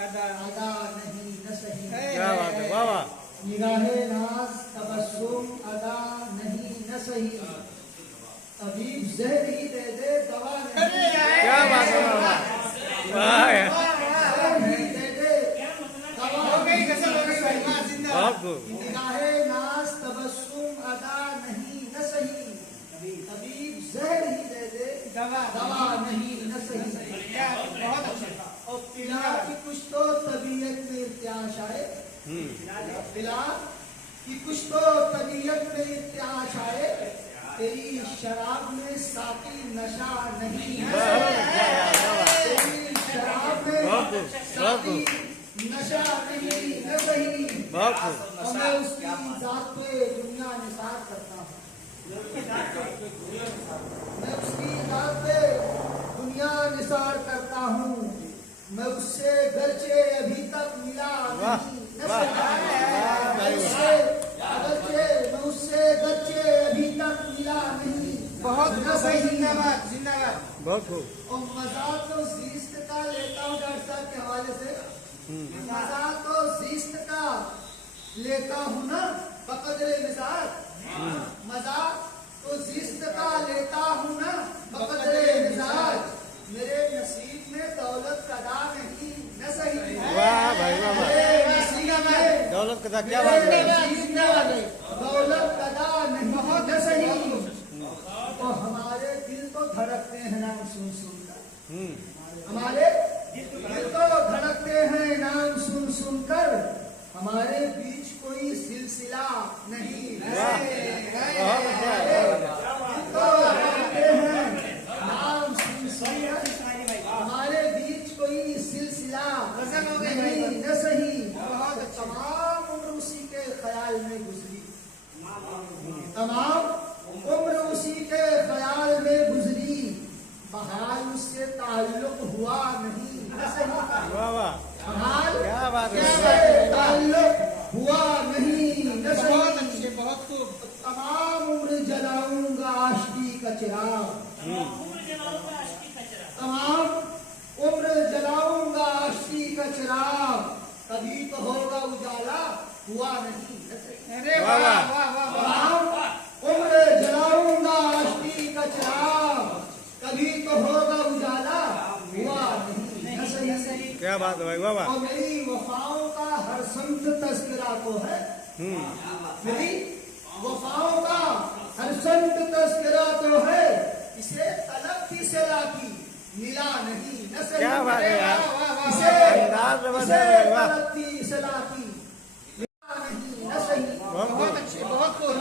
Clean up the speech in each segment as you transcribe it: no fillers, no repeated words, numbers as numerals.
अदा नहीं न सही। क्या बात है, वाह वाह। निगाहे नाज तबस्सुम अदा नहीं न सही, तबीब जहर ही दे दे दवा नहीं। क्या बात है, वाह वाह। जहर ही दे दे दवा नहीं। बहुत खूब। निगाहे नाज तबस्सुम अदा नहीं न सही, तबीब जहर ही दे दे दवा नहीं न सही। बहुत अच्छा। और पिला की कुछ तो तबीयत में इर्त्याश आए, पिला कि कुछ तो तबीयत में इर्त्याश आए, तेरी शराब में साकी नशा नहीं है, तेरी शराब में साकी नशा नहीं है सही। और मैं उसकी जात पे दुनिया निसार करता हूँ, मैं उसकी जात पे दुनिया निसार करता हूँ, मैं उससे गरचे अभी तक मिला नहीं न मैं उससे गरचे अभी तक मिला नहीं। बहुत सही। जिंदाबाद जिंदाबाद। बहुत खूब। और मजा तो जीस्त का लेता हूँ डॉक्टर साहब के हवाले से, मजा तो जीस्त का लेता हूँ ना बकदरे मिजाज, मजा तो जीस्त का लेता हूँ ना बकदरे मिजाज, मेरे नसीब में दौलत कदा नहीं न सही। वाह भाई वाह वाह। दौलत कदा क्या बात है। दौलत कदा नहीं न सही। तो हमारे दिल तो धड़कते हैं नाम सुन सुनकर, हमारे दिल तो धड़कते हैं नाम सुन सुनकर, हमारे बीच कोई सिलसिला नहीं है। नाम सुन सुनकर हमारे बीच कोई सिलसिला नहीं न सही। तमाम उम्र उसी के ख्याल में गुजरी, तमाम उम्र उसी के ख्याल में गुजरी, बहाल उससे ताल्लुक हुआ नहीं न सही। वाह वाह। बहाल क्या बात है। उससे ताल्लुक हुआ नहीं न बहुत सही। अच्छे, बहुत खूब। तमाम उम्र जलाऊंगा आशिकी का चिराग, तमाम उम्र जलाऊंगा आशिकी का चिराग, कभी तो होगा उजाला हुआ नहीं न सही। अरे वाह वाह वाह वाह। तमाम उम्र जलाऊंगा आशिकी का चिराग, कभी तो होगा उजाला हुआ नहीं न सही। क्या बात है भाई, वाह वाह। और मेरी वफाओं का हर संत तस्करा तो है, मेरी वफाओं का हर संत तस्करा तो है, इसे तलब की सलाह की मिला नहीं न सही। क्या बात है यार। इसे अंदाज जबरदस्त है, वाह। तलब की सलाह की मिला नहीं न सही। बहुत अच्छे, बहुत खूब।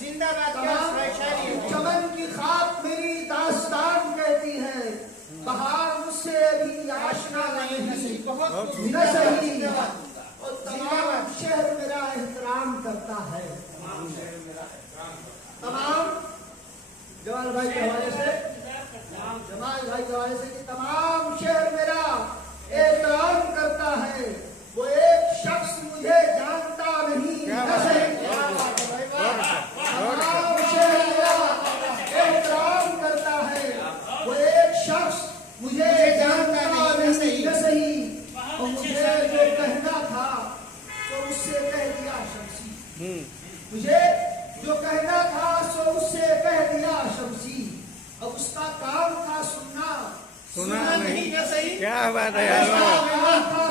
जिंदाबाद। क्या शायरी है। चमन की खाक मेरी दास्तान कहती है, बहार मुझसे अभी आशना नहीं बहुत खूब। न सही। और तमाम शहर मेरा एहतराम करता है, तमाम जमाल भाई के हवाले से, जमाल भाई के हवाले से कि तमाम शहर मेरा एहतराम करता है, वो एक शख्स मुझे जानता नहीं न सही। तमाम शहर मेरा एहतराम करता है, वो एक शख्स मुझे जानता नहीं न सही। और मुझे जो कहना था तो उससे कह दिया शमसी, मुझे जो कहना था सो उससे कह दिया शमसी। अब उसका काम था सुनना सुना नहीं न सही। क्या बात है यार, वाह। उसका काम था